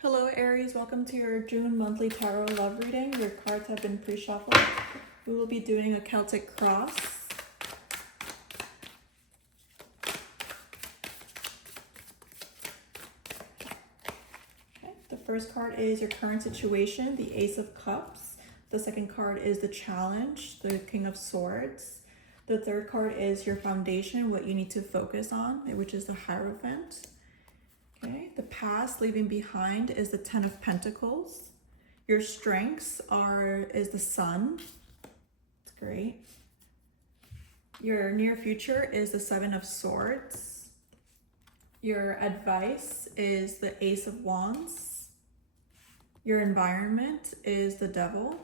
Hello Aries, welcome to your June monthly tarot love reading. Your cards have been pre-shuffled. We will be doing a Celtic cross. Okay. The first card is your current situation, the Ace of Cups. The second card is the challenge, the King of Swords. The third card is your foundation, what you need to focus on, which is the Hierophant. Okay, the past leaving behind is the Ten of Pentacles. Your strengths is the Sun. It's great. Your near future is the Seven of Swords. Your advice is the Ace of Wands. Your environment is the Devil.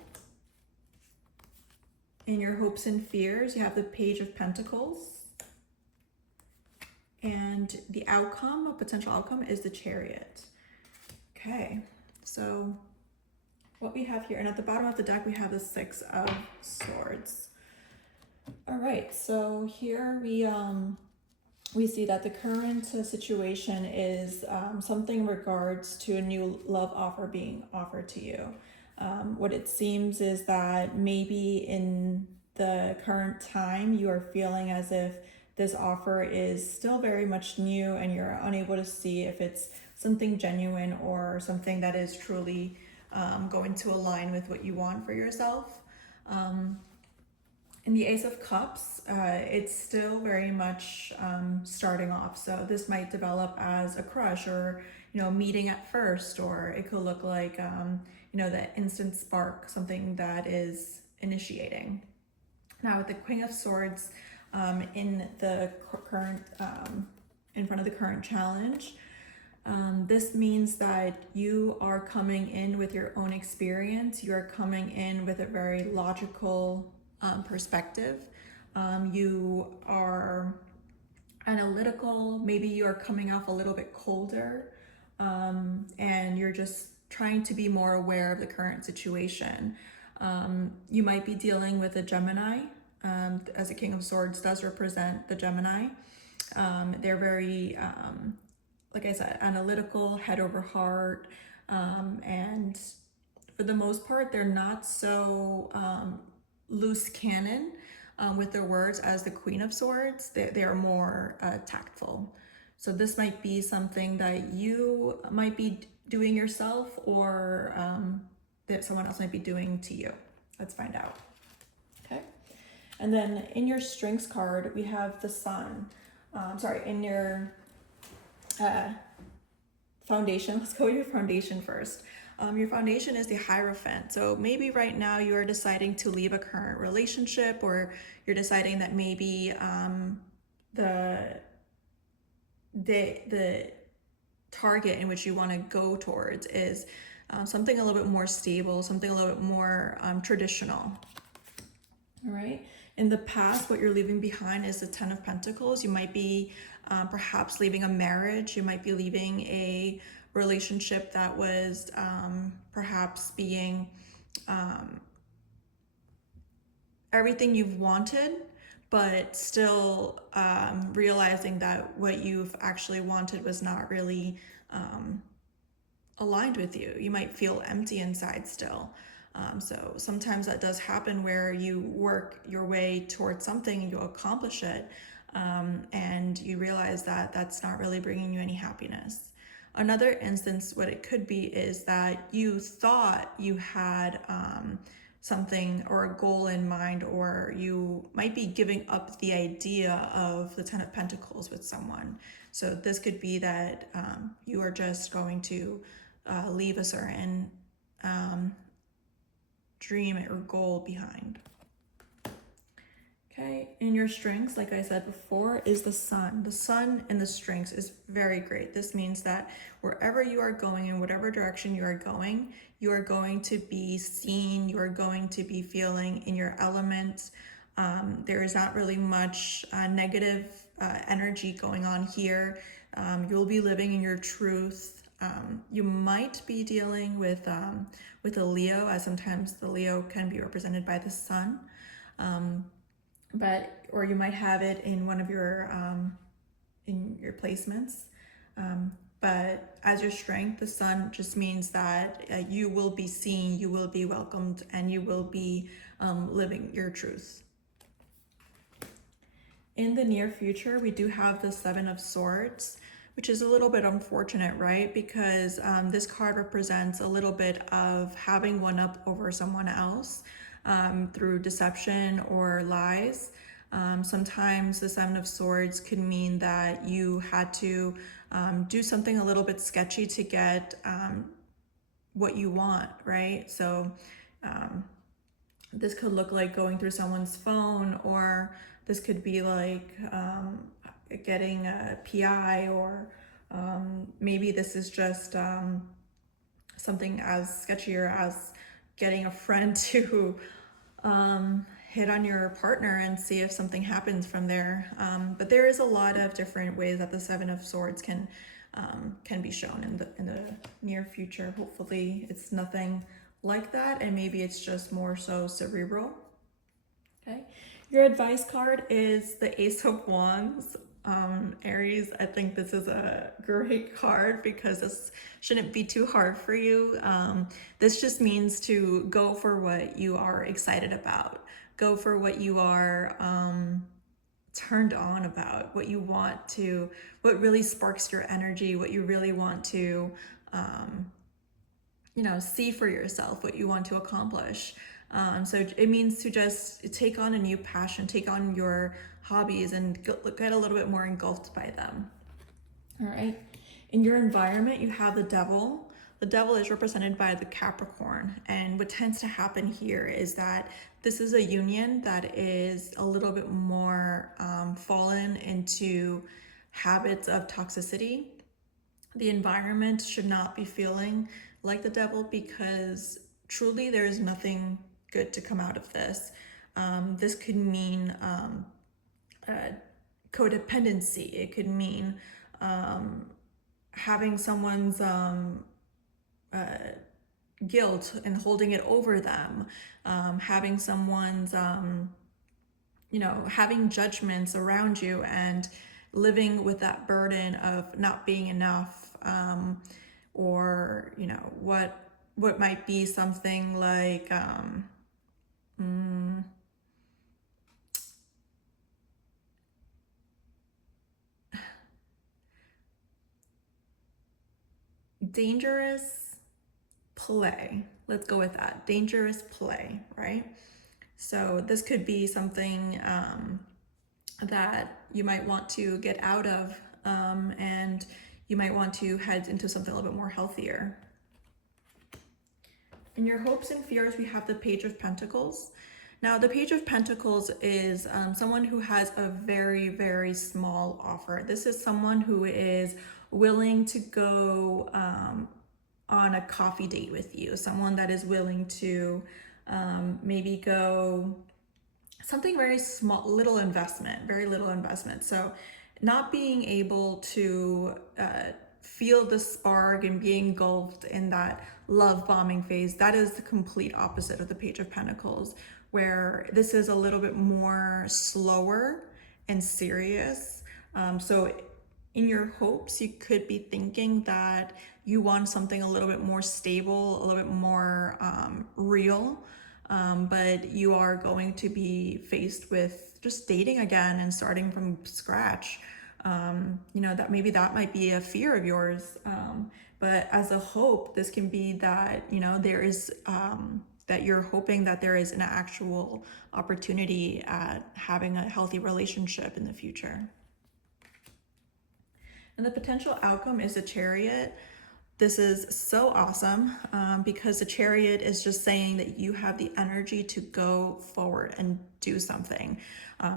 In your hopes and fears, you have the Page of Pentacles. And the outcome, a potential outcome, is the Chariot. Okay, so what we have here, and at the bottom of the deck, we have the Six of Swords. All right, so here we see that the current situation is something in regards to a new love offer being offered to you. What it seems is that maybe in the current time, you are feeling as if this offer is still very much new and you're unable to see if it's something genuine or something that is truly going to align with what you want for yourself. In the Ace of Cups, it's still very much starting off. So this might develop as a crush or, meeting at first, or it could look like, that instant spark, something that is initiating. Now with the Queen of Swords, in the current, in front of the current challenge, this means that you are coming in with your own experience. You are coming in with a very logical perspective. You are analytical. Maybe you are coming off a little bit colder, and you're just trying to be more aware of the current situation. You might be dealing with a Gemini. As a King of Swords does represent the Gemini. They're very, like I said, analytical, head over heart, and for the most part, they're not so loose cannon with their words as the Queen of Swords. They are more tactful. So this might be something that you might be doing yourself, or that someone else might be doing to you. Let's find out. Okay. And then in your strengths card, we have the Sun. In your foundation, let's go with your foundation first. Your foundation is the Hierophant. So maybe right now you are deciding to leave a current relationship, or you're deciding that maybe the target in which you want to go towards is something a little bit more stable, something a little bit more traditional. All right. In the past, what you're leaving behind is the Ten of Pentacles. You might be perhaps leaving a marriage. You might be leaving a relationship that was perhaps being everything you've wanted, but still realizing that what you've actually wanted was not really aligned with you. You might feel empty inside still. So sometimes that does happen where you work your way towards something and you accomplish it, and you realize that that's not really bringing you any happiness. Another instance, what it could be is that you thought you had something or a goal in mind, or you might be giving up the idea of the Ten of Pentacles with someone. So this could be that you are just going to leave a certain dream or goal behind. Okay, in your strengths, like I said before, is the Sun. The Sun in the strengths is very great. This means that wherever you are going, in whatever direction you are going to be seen, you are going to be feeling in your element. There is not really much negative energy going on here. You'll be living in your truth. You might be dealing with a Leo, as sometimes the Leo can be represented by the Sun, or you might have it in one of your in your placements. But as your strength, the sun just means that you will be seen, you will be welcomed, and you will be living your truth. In the near future, we do have the Seven of Swords, which is a little bit unfortunate, right? Because this card represents a little bit of having one up over someone else through deception or lies. Sometimes the Seven of Swords could mean that you had to do something a little bit sketchy to get what you want, right? So this could look like going through someone's phone, or this could be like getting a PI, or maybe this is just something as sketchier as getting a friend to hit on your partner and see if something happens from there. But there is a lot of different ways that the Seven of Swords can be shown in the near future. Hopefully it's nothing like that, and maybe it's just more so cerebral. Okay, your advice card is the Ace of Wands. Aries, I think this is a great card because this shouldn't be too hard for you. This just means to go for what you are excited about, go for what you are turned on about, what you want to, what really sparks your energy, what you really want to see for yourself, what you want to accomplish. So it means to just take on a new passion, take on your hobbies, and get a little bit more engulfed by them. All right. In your environment, you have the Devil. The Devil is represented by the Capricorn. And what tends to happen here is that this is a union that is a little bit more fallen into habits of toxicity. The environment should not be feeling like the Devil, because truly there is nothing good to come out of this. This could mean codependency. It could mean having someone's guilt and holding it over them, having someone's having judgments around you and living with that burden of not being enough, or what might be something like dangerous play. Let's go with that. Dangerous play, right? So this could be something that you might want to get out of, and you might want to head into something a little bit more healthier. In your hopes and fears, we have the Page of Pentacles. Now, the Page of Pentacles is someone who has a very, very small offer. This is someone who is willing to go on a coffee date with you, someone that is willing to maybe go something very small, very little investment. So not being able to feel the spark and be engulfed in that love bombing phase, that is the complete opposite of the Page of Pentacles, where this is a little bit more slower and serious. So in your hopes, you could be thinking that you want something a little bit more stable, a little bit more real, but you are going to be faced with just dating again and starting from scratch. That maybe that might be a fear of yours, but as a hope, this can be that there is that you're hoping that there is an actual opportunity at having a healthy relationship in the future. And the potential outcome is a Chariot. This is so awesome because the Chariot is just saying that you have the energy to go forward and do something.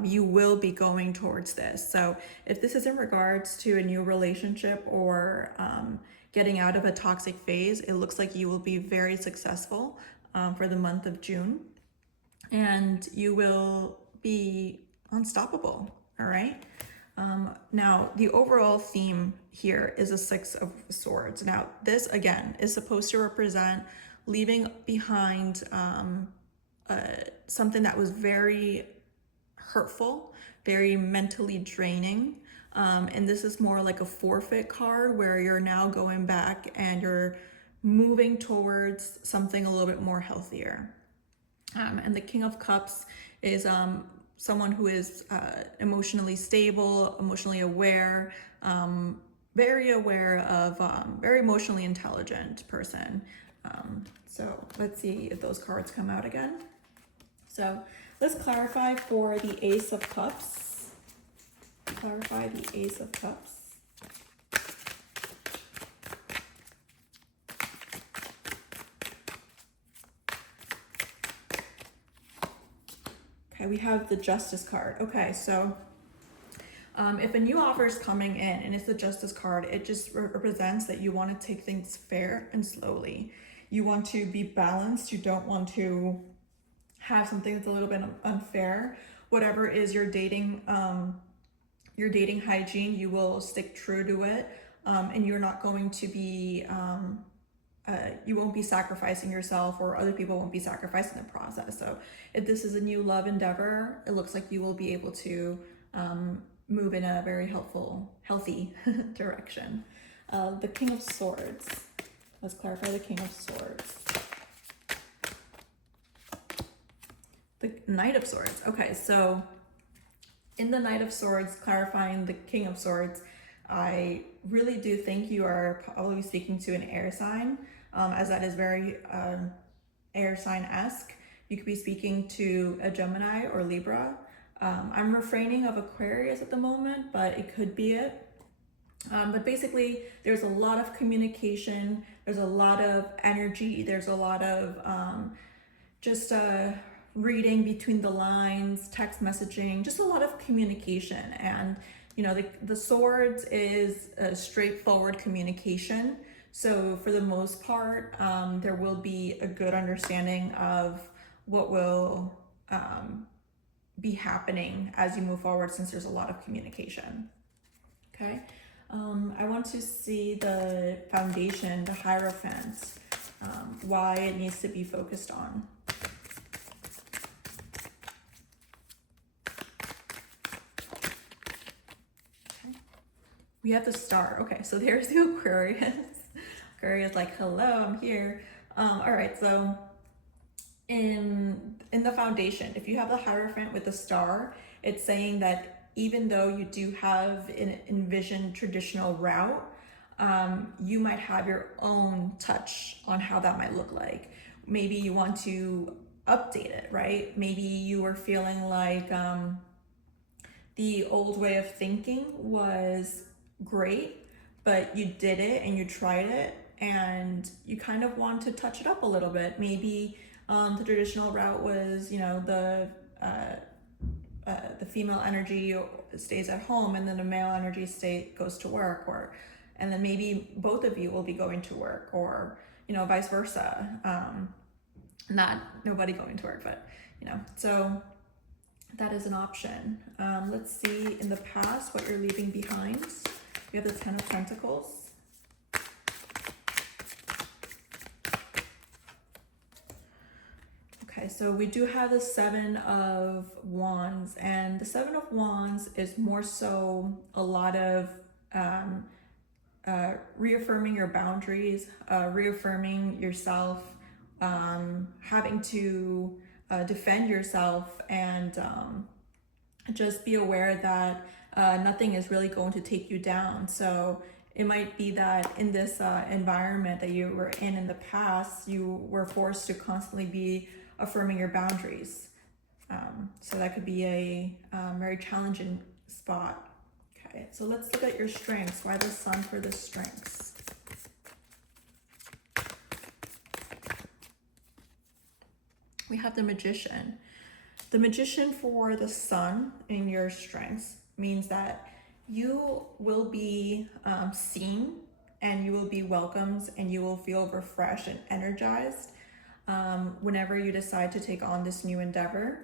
You will be going towards this. So if this is in regards to a new relationship or getting out of a toxic phase, it looks like you will be very successful for the month of June. And you will be unstoppable, all right? Now, the overall theme here is a Six of Swords. Now, this, again, is supposed to represent leaving behind something that was very hurtful, very mentally draining, And this is more like a forfeit card where you're now going back and you're moving towards something a little bit more healthier. And the King of Cups is someone who is emotionally stable, emotionally aware, very aware of, very emotionally intelligent person. So let's see if those cards come out again. So let's clarify for the Ace of Cups. Clarify the Ace of Cups. Okay, we have the Justice card. Okay, so if a new offer is coming in and it's the Justice card, it just represents that you want to take things fair and slowly. You want to be balanced. You don't want to have something that's a little bit unfair. Whatever is your dating hygiene, you will stick true to it, and you're not going to be you won't be sacrificing yourself, or other people won't be sacrificing the process. So if this is a new love endeavor, it looks like you will be able to move in a very healthy direction. The King of Swords. Let's clarify the King of Swords. The Knight of Swords. Okay, so in the Knight of Swords, clarifying the King of Swords, I really do think you are probably speaking to an air sign, as that is very air sign-esque. You could be speaking to a Gemini or Libra. I'm refraining of Aquarius at the moment, but it could be it. But basically, there's a lot of communication, there's a lot of energy, there's a lot of just reading between the lines, text messaging, just a lot of communication. And you know, the swords is a straightforward communication. So for the most part, there will be a good understanding of what will be happening as you move forward, since there's a lot of communication. Okay. I want to see the foundation, the Hierophant, why it needs to be focused on. Okay. We have the Star. Okay, so there's the Aquarius. Aquarius like, hello, I'm here. All right, so in the foundation, if you have the Hierophant with the Star, it's saying that even though you do have an envisioned traditional route, you might have your own touch on how that might look like. Maybe you want to update it, right? Maybe you were feeling like the old way of thinking was great, but you did it and you tried it and you kind of want to touch it up a little bit. Maybe the traditional route was, you know, the female energy stays at home and then the male energy goes to work, or and then maybe both of you will be going to work, or you know, vice versa. Not nobody going to work, but you know, so that is an option. Let's see in the past what you're leaving behind. We have the Ten of Pentacles. Okay, so we do have the Seven of Wands, and the Seven of Wands is more so a lot of reaffirming your boundaries, reaffirming yourself, having to defend yourself, and just be aware that nothing is really going to take you down. So it might be that in this environment that you were in the past, you were forced to constantly be affirming your boundaries. So that could be a very challenging spot. Okay, so let's look at your strengths. Why the Sun for the strengths? We have the Magician. The Magician for the Sun in your strengths means that you will be seen, and you will be welcomed, and you will feel refreshed and energized whenever you decide to take on this new endeavor.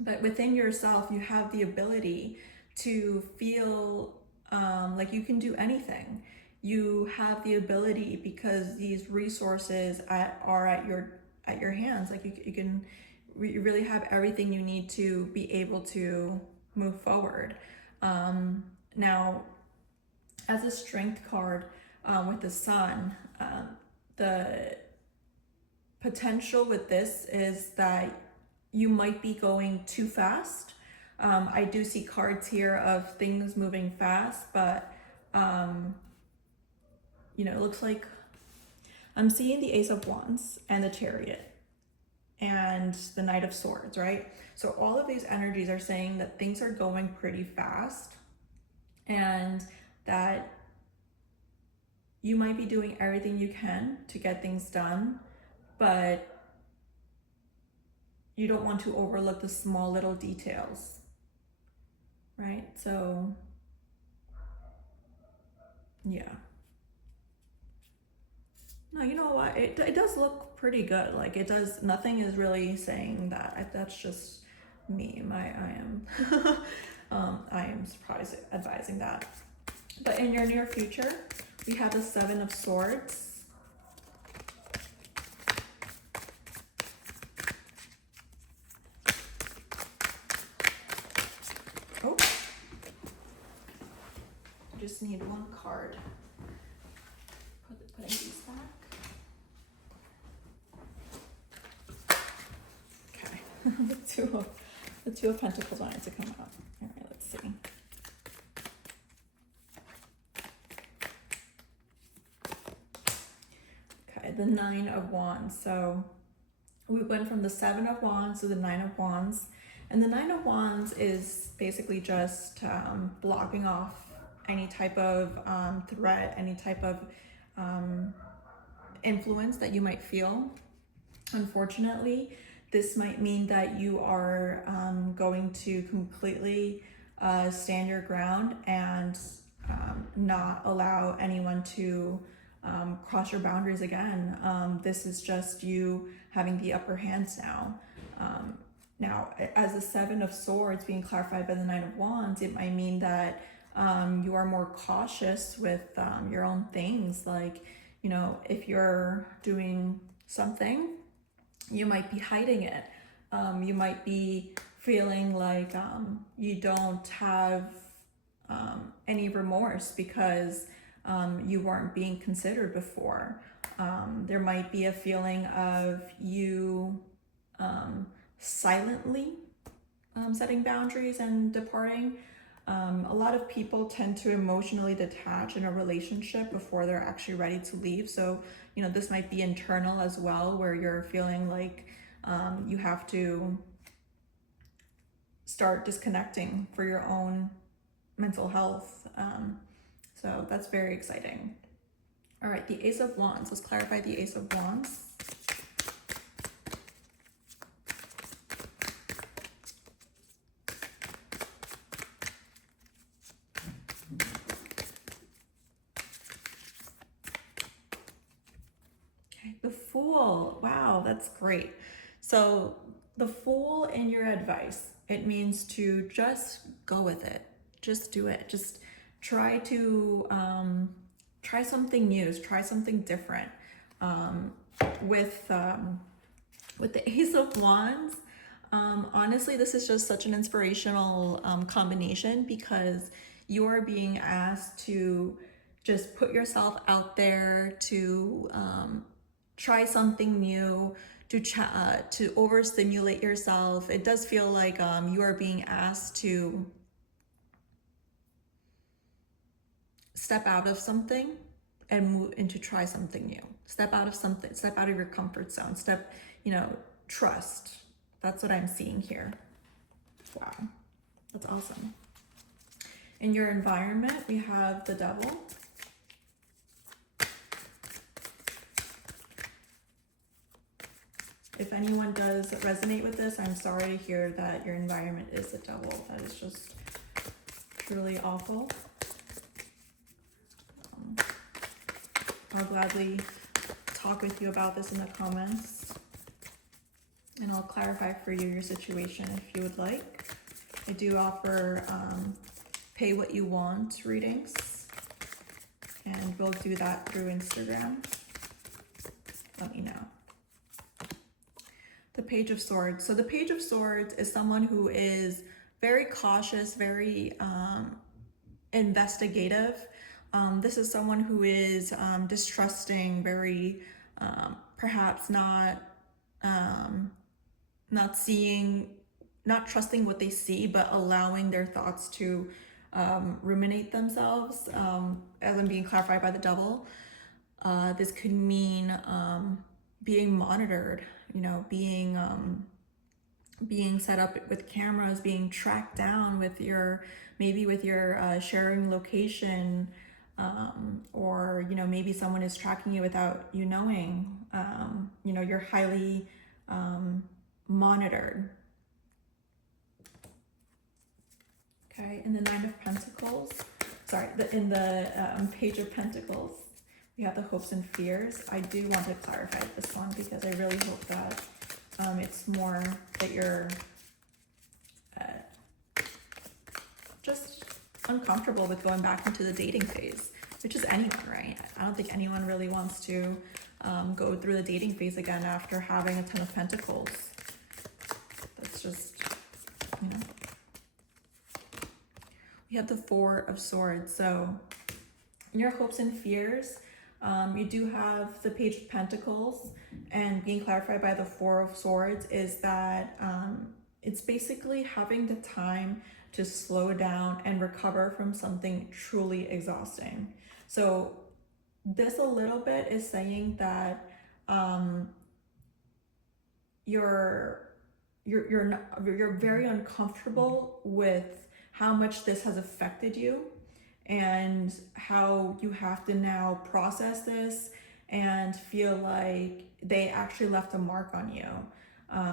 But within yourself, you have the ability to feel like you can do anything. You have the ability, because these resources are at your hands. Like you really have everything you need to be able to move forward. Now, as a strength card with the sun, the potential with this is that you might be going too fast. I do see cards here of things moving fast, but you know, it looks like I'm seeing the Ace of Wands and the Chariot and the Knight of Swords, right? So all of these energies are saying that things are going pretty fast and that you might be doing everything you can to get things done, but you don't want to overlook the small little details, right? So, yeah. No, you know what? It does look pretty good. Like it does, nothing is really saying that. That's just me. I am, I am surprised advising that. But in your near future, we have the Seven of Swords. Oh, I just need one card. Putting these back. Okay, the two of Pentacles wanted to come out. All right, let's see. Okay, the Nine of Wands. So we went from the Seven of Wands to the Nine of Wands. And the Nine of Wands is basically just blocking off any type of threat, any type of influence that you might feel. Unfortunately, this might mean that you are going to completely stand your ground and not allow anyone to cross your boundaries again. This is just you having the upper hands now. Now, as the Seven of Swords being clarified by the Nine of Wands, it might mean that you are more cautious with your own things. Like, you know, if you're doing something, you might be hiding it. You might be feeling like you don't have any remorse because you weren't being considered before. There might be a feeling of you silently setting boundaries and departing. A lot of people tend to emotionally detach in a relationship before they're actually ready to leave. So, you know, this might be internal as well, where you're feeling like you have to start disconnecting for your own mental health. So that's very exciting. All right, the Ace of Wands. Let's clarify the Ace of Wands. The Fool. Wow, that's great. So the Fool in your advice, it means to just go with it. Just do it. Just try to try something new. Try something different. With the Ace of Wands, honestly, this is just such an inspirational combination because you are being asked to just put yourself out there, to try something new, to overstimulate yourself. It does feel like you are being asked to step out of something and move into try something new. Step out of something, step out of your comfort zone, trust. That's what I'm seeing here. Wow, that's awesome. In your environment, we have the Devil. If anyone does resonate with this, I'm sorry to hear that your environment is the Devil. That is just truly awful. I'll gladly talk with you about this in the comments, and I'll clarify for you your situation if you would like. I do offer pay what you want readings, and we'll do that through Instagram. Let me know. The Page of Swords. So the Page of Swords is someone who is very cautious, very investigative. This is someone who is distrusting, very perhaps not seeing, not trusting what they see, but allowing their thoughts to ruminate themselves. As I'm being clarified by the devil, this could mean being monitored, you know, being set up with cameras, being tracked down with your, maybe with your sharing location, or, you know, maybe someone is tracking you without you knowing. You know, you're highly monitored. Okay, in the Nine of Pentacles, sorry, in the Page of Pentacles, we have the hopes and fears. I do want to clarify this one because I really hope that it's more that you're just uncomfortable with going back into the dating phase, which is anyone, right? I don't think anyone really wants to go through the dating phase again after having a Ten of Pentacles. That's just, you know. We have the Four of Swords. So in your hopes and fears, you do have the Page of Pentacles, and being clarified by the Four of Swords is that it's basically having the time to slow down and recover from something truly exhausting. So this a little bit is saying that you're very uncomfortable with how much this has affected you and how you have to now process this and feel like they actually left a mark on you.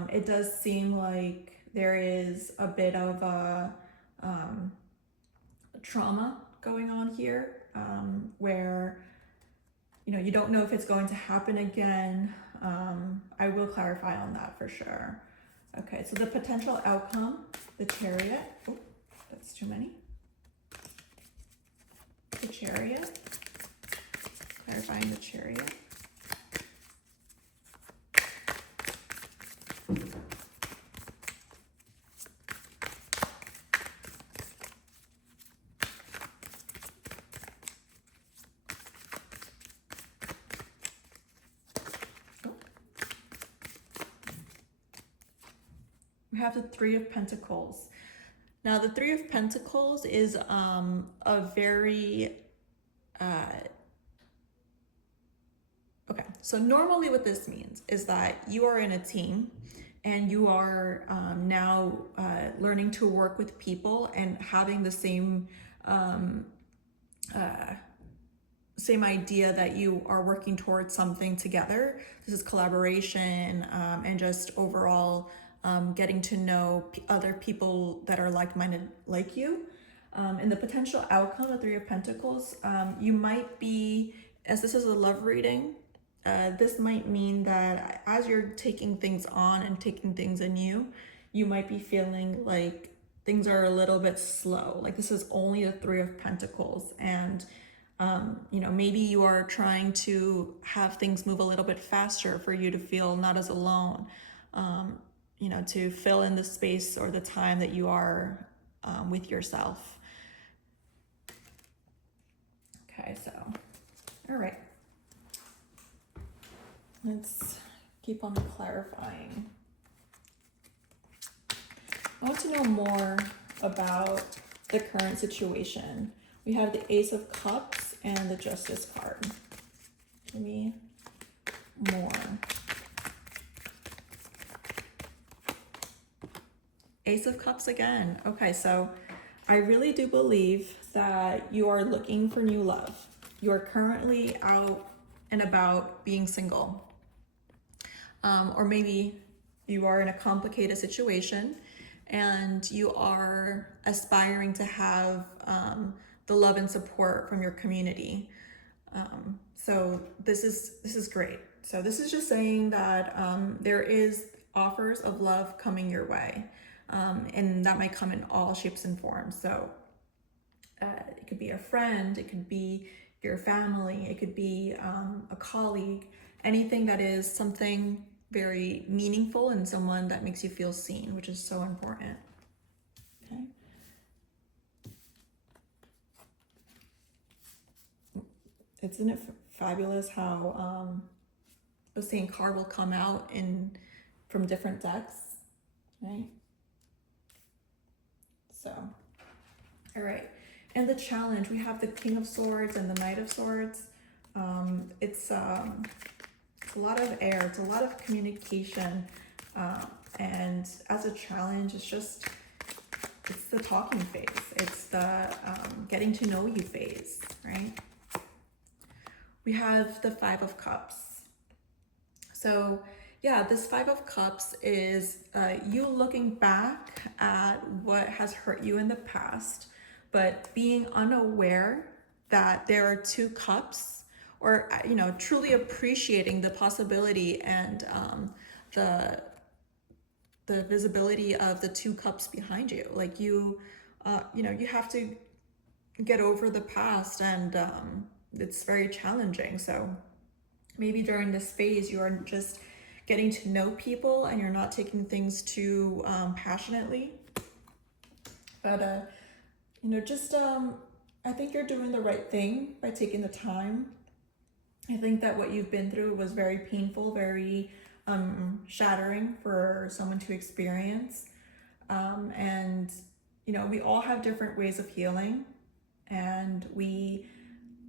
It does seem like there is a bit of a trauma going on here, where, you know, you don't know if it's going to happen again. I will clarify on that for sure. Okay, so the potential outcome, the Chariot. Oh, that's too many. The Chariot, clarifying the Chariot. We have the Three of Pentacles. Now, the Three of Pentacles is a very, okay, so normally what this means is that you are in a team and you are now learning to work with people and having the same idea that you are working towards something together. This is collaboration and just overall getting to know other people that are like-minded like you. And the potential outcome of Three of Pentacles, you might be, as this is a love reading, this might mean that as you're taking things on and taking things anew, you might be feeling like things are a little bit slow. Like this is only the Three of Pentacles, and you know, maybe you are trying to have things move a little bit faster for you to feel not as alone. You know, to fill in the space or the time that you are with yourself. Okay, so, all right. Let's keep on clarifying. I want to know more about the current situation. We have the Ace of Cups and the Justice card. Give me more. Ace of Cups again. Okay, so I really do believe that you are looking for new love. You are currently out and about being single. Or maybe you are in a complicated situation and you are aspiring to have the love and support from your community. So this is great. So this is just saying that there is offers of love coming your way. And that might come in all shapes and forms. So it could be a friend, it could be your family, it could be a colleague, anything that is something very meaningful and someone that makes you feel seen, which is so important. Okay. isn't it fabulous how the same card will come out from different decks, right? So, all right. And the challenge, we have the King of Swords and the Knight of Swords. It's a lot of air, it's a lot of communication. And as a challenge, it's the talking phase. It's the getting to know you phase, right? We have the Five of Cups. So yeah, this Five of Cups is you looking back at what has hurt you in the past, but being unaware that there are two cups, or, you know, truly appreciating the possibility and the visibility of the two cups behind you. Like you know, you have to get over the past, and it's very challenging. So maybe during this phase, you are just getting to know people and you're not taking things too passionately. But, you know, just, I think you're doing the right thing by taking the time. I think that what you've been through was very painful, very shattering for someone to experience. And, you know, we all have different ways of healing, and we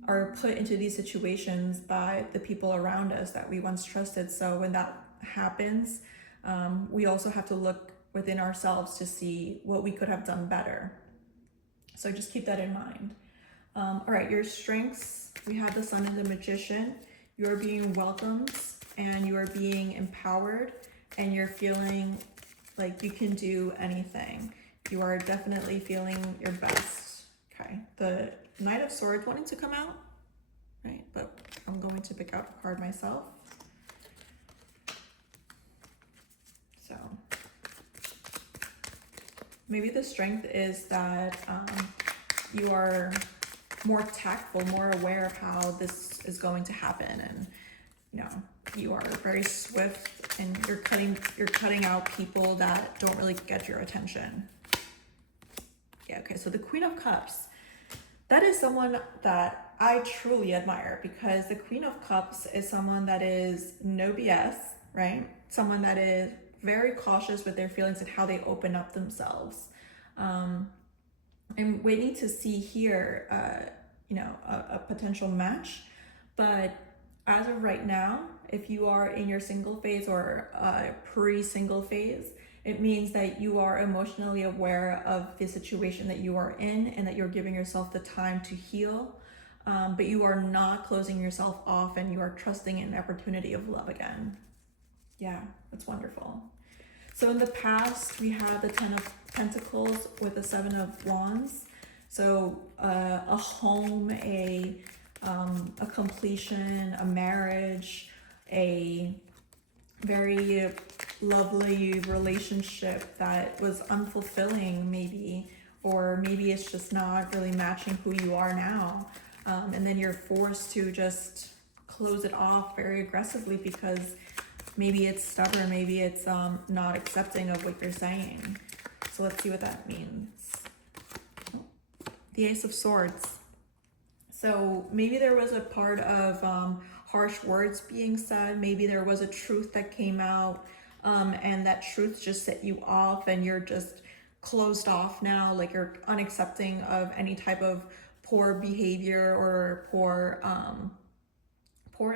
are put into these situations by the people around us that we once trusted. So when that happens, we also have to look within ourselves to see what we could have done better. So just keep that in mind. All right, your strengths, we have the Sun and the Magician. You're being welcomed and you are being empowered, and you're feeling like you can do anything. You are definitely feeling your best. Okay, the Knight of Swords wanting to come out, right? But I'm going to pick out a card myself. So maybe the strength is that you are more tactful, more aware of how this is going to happen, and you know, you are very swift, and you're cutting out people that don't really get your attention. Yeah, okay, so the Queen of Cups, that is someone that I truly admire, because the Queen of Cups is someone that is no BS, right? Someone that is very cautious with their feelings and how they open up themselves. I'm waiting to see here, you know, a potential match, but as of right now, if you are in your single phase or pre-single phase, it means that you are emotionally aware of the situation that you are in, and that you're giving yourself the time to heal, but you are not closing yourself off, and you are trusting in an opportunity of love again. Yeah, that's wonderful. So in the past, we have the Ten of Pentacles with the Seven of Wands. So a home, a completion, a marriage, a very lovely relationship that was unfulfilling maybe, or maybe it's just not really matching who you are now. And then you're forced to just close it off very aggressively because maybe it's stubborn, maybe it's not accepting of what you're saying. So let's see what that means. The Ace of Swords. So maybe there was a part of harsh words being said. Maybe there was a truth that came out, and that truth just set you off, and you're just closed off now. Like you're unaccepting of any type of poor behavior or poor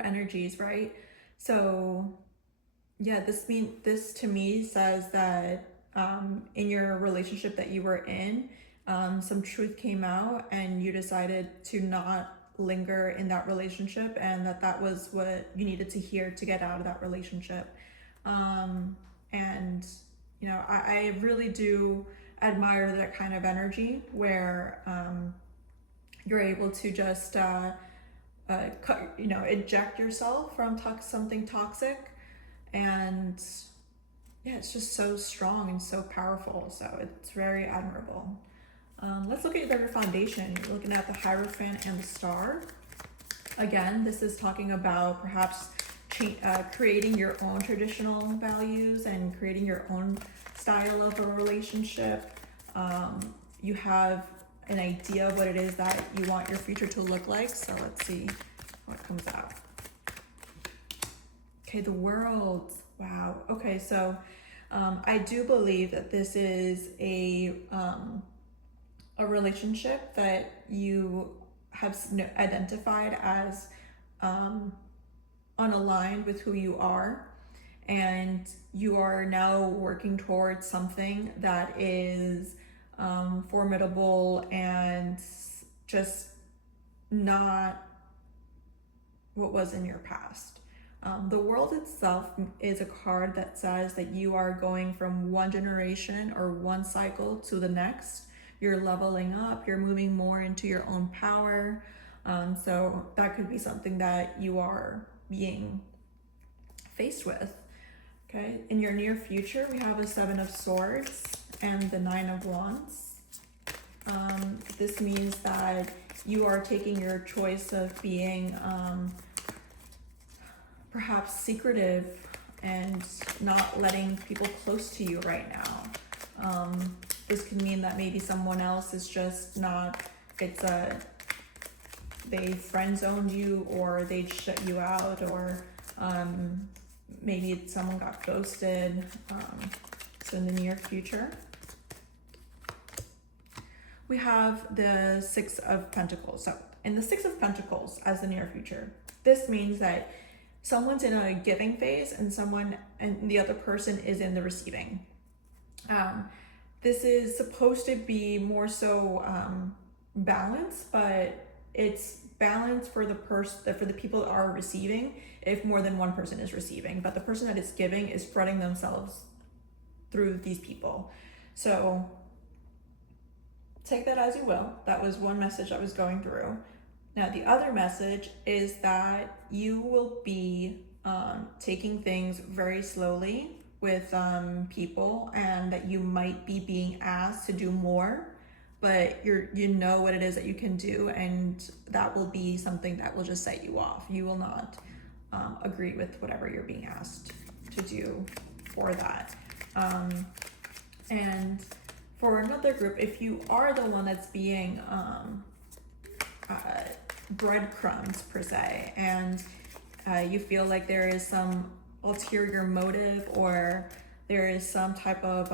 energies, right? So yeah, this to me says that in your relationship that you were in, some truth came out, and you decided to not linger in that relationship, and that was what you needed to hear to get out of that relationship. And you know, I really do admire that kind of energy where you're able to just you know, eject yourself from something toxic. And yeah, it's just so strong and so powerful. So it's very admirable. Let's look at your foundation. You're looking at the Hierophant and the Star. Again, this is talking about perhaps creating your own traditional values and creating your own style of a relationship. You have an idea of what it is that you want your future to look like. So let's see what comes out. Okay, the World. Wow. Okay, so I do believe that this is a relationship that you have identified as unaligned with who you are, and you are now working towards something that is formidable and just not what was in your past. The World itself is a card that says that you are going from one generation or one cycle to the next. You're leveling up, you're moving more into your own power. So that could be something that you are being faced with. Okay, in your near future, we have a Seven of Swords and the Nine of Wands. This means that you are taking your choice of being perhaps secretive and not letting people close to you right now. This could mean that maybe someone else is just not, they friend zoned you, or they shut you out, or maybe someone got ghosted. So in the near future, we have the Six of Pentacles. So in the Six of Pentacles as the near future, this means that someone's in a giving phase and the other person is in the receiving. This is supposed to be more so balanced, but it's balanced for the people that are receiving if more than one person is receiving, but the person that is giving is spreading themselves through these people. So take that as you will. That was one message that was going through. Now, the other message is that you will be taking things very slowly with people, and that you might be being asked to do more, but you know what it is that you can do, and that will be something that will just set you off. You will not agree with whatever you're being asked to do for that. And for another group, if you are the one that's being breadcrumbs per se, and you feel like there is some ulterior motive, or there is some type of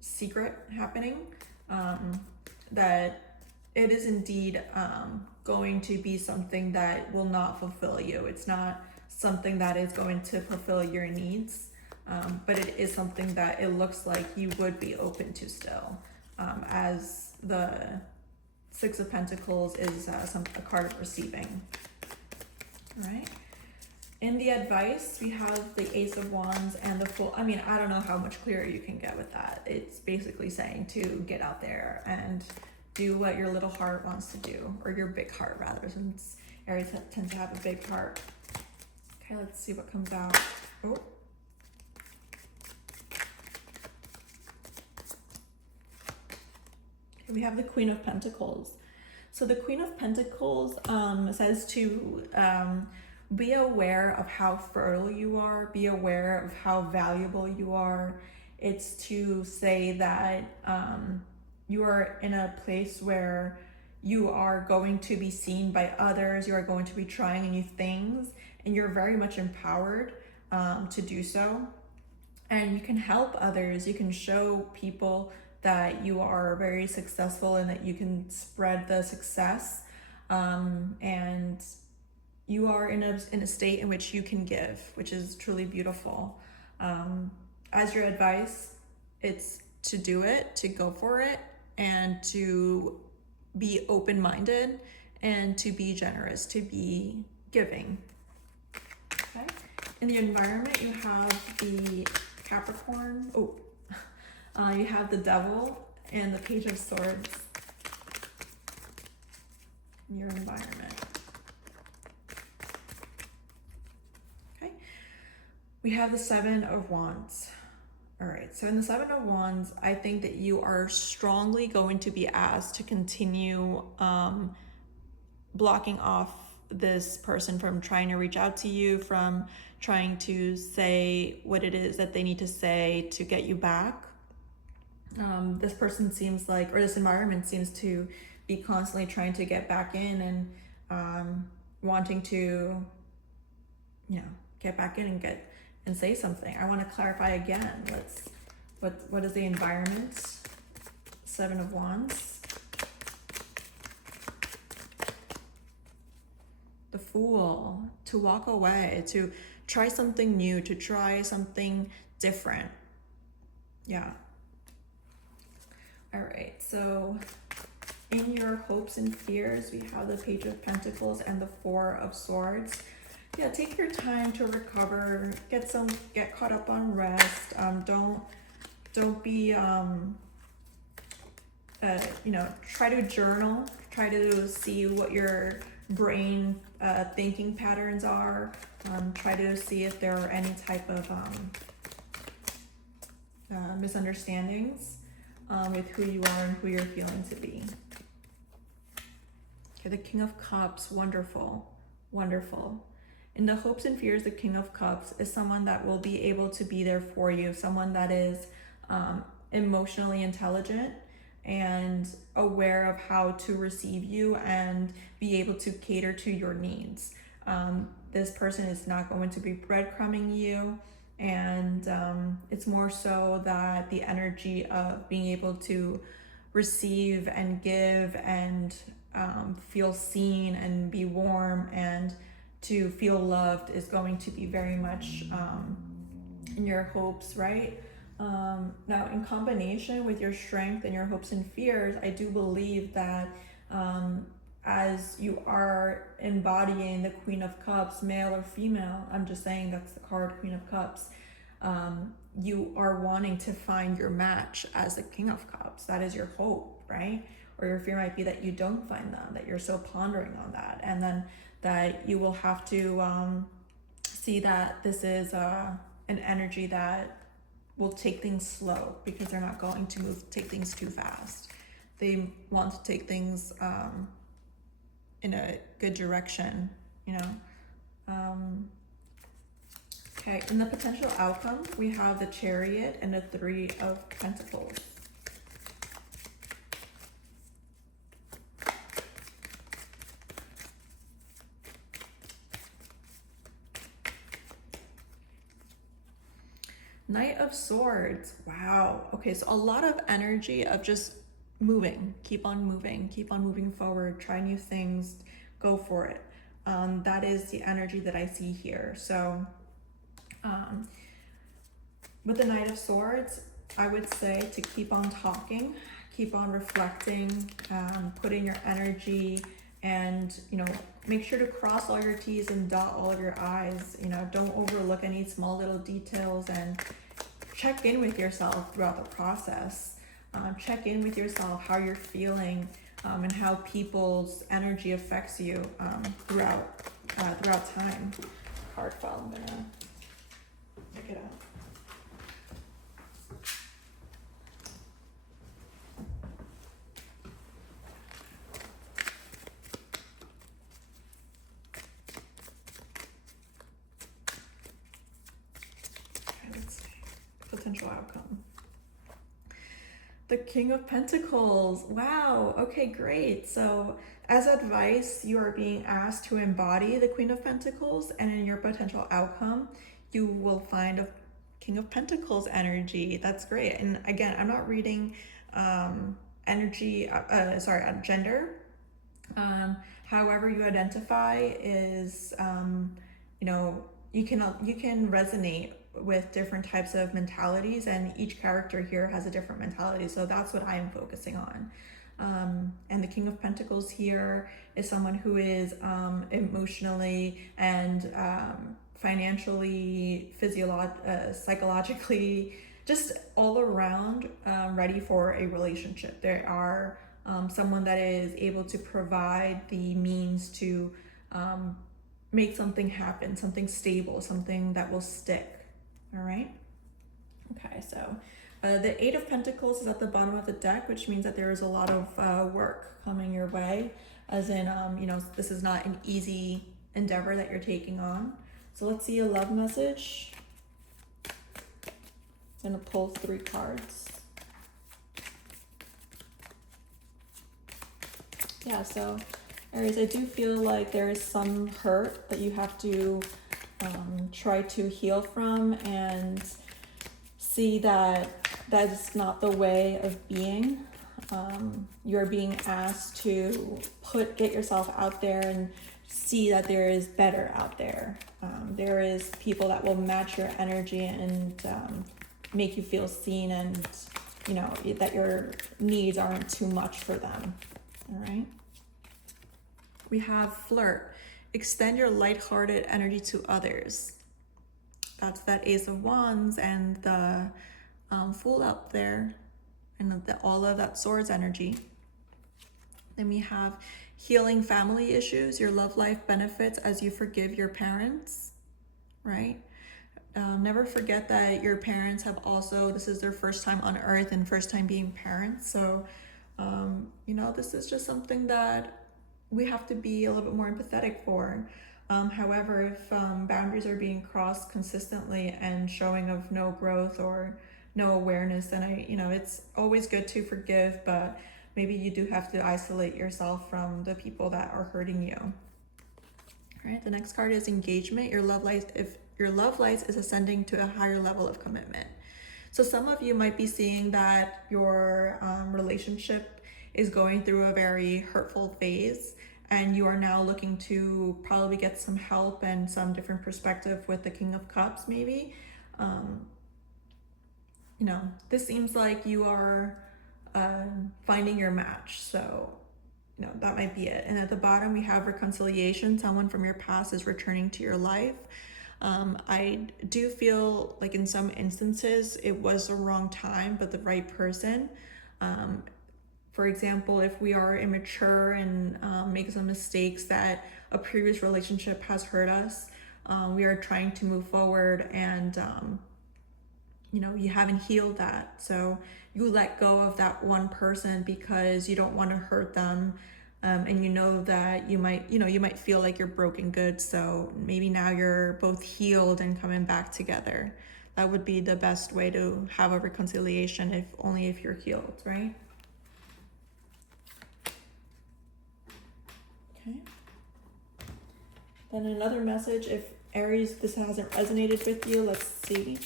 secret happening, that it is indeed going to be something that will not fulfill you. It's not something that is going to fulfill your needs, but it is something that it looks like you would be open to still, as the Six of Pentacles is a card of receiving. All right. In the advice, we have the Ace of Wands and the Fool. I mean, I don't know how much clearer you can get with that. It's basically saying to get out there and do what your little heart wants to do, or your big heart rather, since Aries tends to have a big heart. Okay, let's see what comes out. Oh. Okay, we have the Queen of Pentacles. So the Queen of Pentacles says to be aware of how fertile you are, be aware of how valuable you are. It's to say that you are in a place where you are going to be seen by others, you are going to be trying new things, and you're very much empowered to do so. And you can help others, you can show people that you are very successful and that you can spread the success, and you are in a state in which you can give, which is truly beautiful. As your advice, it's to do it, to go for it, and to be open-minded, and to be generous, to be giving. Okay. In the environment, you have the Capricorn. You have the Devil and the Page of Swords in your environment. Okay. We have the Seven of Wands. All right, so in the Seven of Wands, I think that you are strongly going to be asked to continue blocking off this person from trying to reach out to you, from trying to say what it is that they need to say to get you back. This person seems like, or this environment seems to be constantly trying to get back in and wanting to, you know, get back in and say something. I want to clarify again. What is the environment? 7 of Wands. The Fool. To walk away, to try something new, to try something different. Yeah. All right, so in your hopes and fears, we have the Page of Pentacles and the 4 of Swords. Yeah, take your time to recover, get caught up on rest. Don't be, you know, try to journal, try to see what your brain thinking patterns are. Try to see if there are any type of misunderstandings with who you are and who you're feeling to be. Okay, the King of Cups, wonderful, wonderful. In the hopes and fears, the King of Cups is someone that will be able to be there for you, someone that is emotionally intelligent and aware of how to receive you and be able to cater to your needs. This person is not going to be breadcrumbing you, and it's more so that the energy of being able to receive and give and feel seen and be warm and to feel loved is going to be very much in your hopes, right? Now, in combination with your strength and your hopes and fears, I do believe that as you are embodying the Queen of Cups, male or female, I'm just saying that's the card, Queen of Cups, you are wanting to find your match as the King of Cups. That is your hope, right? Or your fear might be that you don't find them, that you're still pondering on that, and then that you will have to see that this is an energy that will take things slow, because they're not going to take things too fast. They want to take things in a good direction, you know. Okay, in the potential outcome, we have the Chariot and the 3 of Pentacles. Knight of Swords. Wow. Okay, so a lot of energy of just moving, keep on moving forward, try new things, go for it. That is the energy that I see here. So with the Knight of Swords, I would say to keep on talking, keep on reflecting, put in your energy, and, you know, make sure to cross all your T's and dot all of your I's. You know, don't overlook any small little details, and check in with yourself throughout the process. Check in with yourself, how you're feeling, and how people's energy affects you throughout time. Card file, I'm gonna pick it up. Potential outcome. The King of Pentacles. Wow. Okay, great. So as advice, you are being asked to embody the Queen of Pentacles, and in your potential outcome, you will find a King of Pentacles energy. That's great. And again, I'm not reading gender. However you identify is, you know, you can resonate with different types of mentalities, and each character here has a different mentality. So that's what I am focusing on. And the King of Pentacles here is someone who is emotionally and financially, psychologically, just all around ready for a relationship. They are someone that is able to provide the means to make something happen, something stable, something that will stick. All right. Okay, so the 8 of Pentacles is at the bottom of the deck, which means that there is a lot of work coming your way, as in, you know, this is not an easy endeavor that you're taking on. So let's see a love message. I'm gonna pull 3 cards. Yeah, so Aries, I do feel like there is some hurt that you have to try to heal from, and see that that's not the way of being. You're being asked to get yourself out there and see that there is better out there. There is people that will match your energy and make you feel seen, and you know that your needs aren't too much for them. All right. We have flirt. Extend your lighthearted energy to others. That's that Ace of Wands and the Fool up there, and all of that Swords energy. Then we have healing family issues. Your love life benefits as you forgive your parents, right? Never forget that your parents have also, this is their first time on earth and first time being parents. So, you know, this is just something that we have to be a little bit more empathetic for. However, if boundaries are being crossed consistently and showing of no growth or no awareness, then it's always good to forgive, but maybe you do have to isolate yourself from the people that are hurting you. All right, the next card is engagement. Your love life, if your love life is ascending to a higher level of commitment. So some of you might be seeing that your relationship is going through a very hurtful phase, and you are now looking to probably get some help and some different perspective with the King of Cups, maybe. This seems like you are finding your match. So, that might be it. And at the bottom, we have reconciliation. Someone from your past is returning to your life. I do feel like in some instances, it was the wrong time, but the right person. For example, if we are immature and make some mistakes that a previous relationship has hurt us, we are trying to move forward, and you haven't healed that. So you let go of that one person because you don't want to hurt them. And you know that you might feel like you're broken goods. So maybe now you're both healed and coming back together. That would be the best way to have a reconciliation, if you're healed, right? Okay. Then another message, if Aries, this hasn't resonated with you, let's see.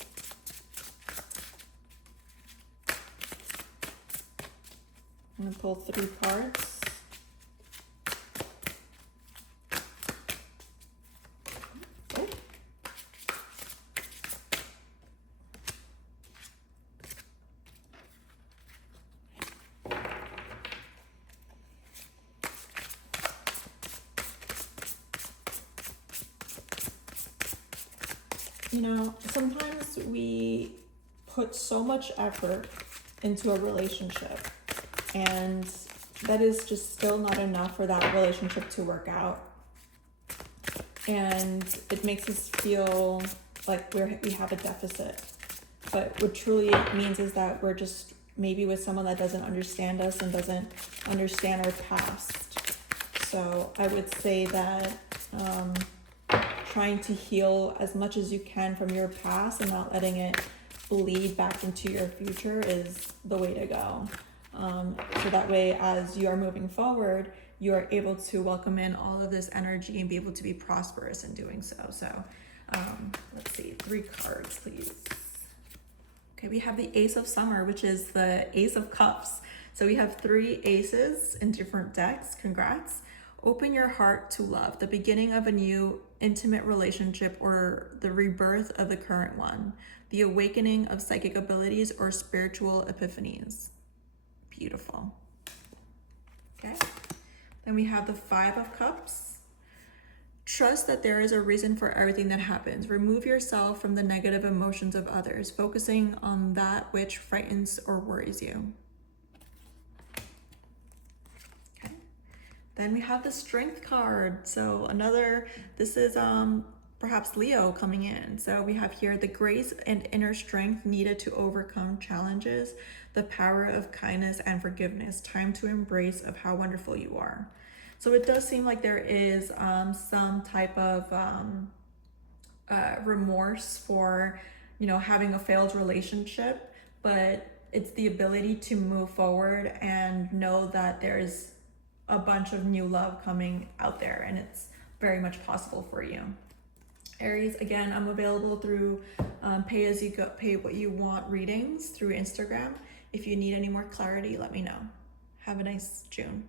I'm gonna pull 3 cards. Sometimes we put so much effort into a relationship, and that is just still not enough for that relationship to work out. And it makes us feel like we have a deficit. But what truly it means is that we're just maybe with someone that doesn't understand us and doesn't understand our past. So I would say that trying to heal as much as you can from your past and not letting it bleed back into your future is the way to go. So that way, as you are moving forward, you are able to welcome in all of this energy and be able to be prosperous in doing so. So let's see, 3 cards, please. Okay, we have the Ace of Summer, which is the Ace of Cups. So we have 3 aces in different decks. Congrats. Open your heart to love, the beginning of a new intimate relationship or the rebirth of the current one, the awakening of psychic abilities or spiritual epiphanies. Beautiful. Okay. Then we have the 5 of Cups. Trust that there is a reason for everything that happens. Remove yourself from the negative emotions of others, focusing on that which frightens or worries you. Then we have the Strength card. So this is perhaps Leo coming in. So we have here the grace and inner strength needed to overcome challenges, the power of kindness and forgiveness, time to embrace of how wonderful you are. So it does seem like there is some type of remorse for, having a failed relationship, but it's the ability to move forward and know that there's a bunch of new love coming out there, and it's very much possible for you. Aries, again, I'm available through pay as you go, pay what you want readings through Instagram. If you need any more clarity, let me know. Have a nice June.